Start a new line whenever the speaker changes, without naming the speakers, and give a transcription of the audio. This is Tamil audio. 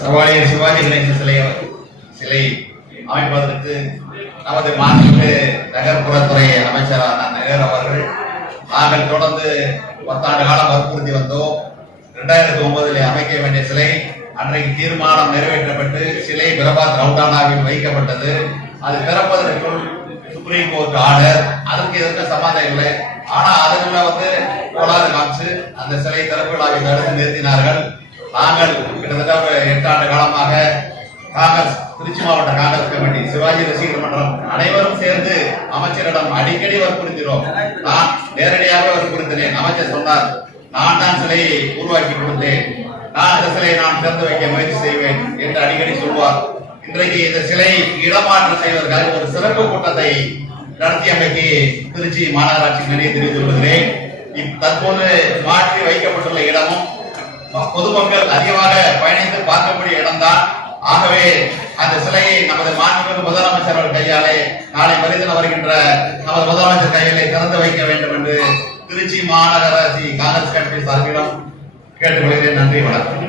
சவாலியர் சிவாஜி கணேசன் சிலை சிலை அமைப்பதற்கு நமது மாநில நகர்ப்புறத்துறை அமைச்சரான நகர் அவர்கள் நாங்கள் தொடர்ந்து பத்தாண்டு காலம் வற்புறுத்தி வந்தோம். இரண்டாயிரத்தி ஒன்பதில் அமைக்க வேண்டிய சிலை அன்றைக்கு தீர்மானம் நிறைவேற்றப்பட்டு சிலை பிரபாத் ரவுடானாவில் வைக்கப்பட்டது. அது பிறப்பதற்குள் சுப்ரீம் கோர்ட் ஆர்டர் அதற்கு எதிர்க்க சம்மந்தம் இல்லை. ஆனா அதுல வந்து கோளாறு காமிச்சு அந்த சிலை திறப்பு விழாவை தடுத்து நிறுத்தினார்கள். நாங்கள் கிட்டத்தட்ட ஒரு எட்டாண்டு காலமாக காங்கிரஸ் திருச்சி மாவட்ட காங்கிரஸ் கமிட்டி சிவாஜி ரசிகர் மன்றம் அனைவரும் சேர்ந்து அமைச்சரிடம் அடிக்கடி வற்புறுத்தினோம். நான் நேரடியாக வற்புறுத்தினேன். அமைச்சர் சொன்னார் நான் தான் சிலையை உருவாக்கி கொடுத்தேன். நான் அந்த சிலையை நான் திறந்து வைக்க முயற்சி செய்வேன் என்று அடிக்கடி சொல்வார். இன்றைக்கு இந்த சிலை இடமாற்றம் செய்வதற்காக ஒரு சிறப்பு கூட்டத்தை நடத்தியமைக்கு திருச்சி மாநகராட்சி நிலையை தெரிவித்துள்ளேன் தற்போது மாற்றி வைக்கப்பட்டுள்ள இடமும் பொதுமக்கள் அதிகமாக பயணித்து பார்க்கக்கூடிய இடம்தான். ஆகவே அந்த சிலையை நமது மாண்புமிகு முதலமைச்சர் அவர் கையாலே நாளை மனிதன் வருகின்ற நமது முதலமைச்சர் கையாலே திறந்து வைக்க வேண்டும் என்று திருச்சி மாநகராட்சி காங்கிரஸ் கட்சி சார்பிடம் கேட்டுக்கொள்கிறேன். நன்றி வணக்கம்.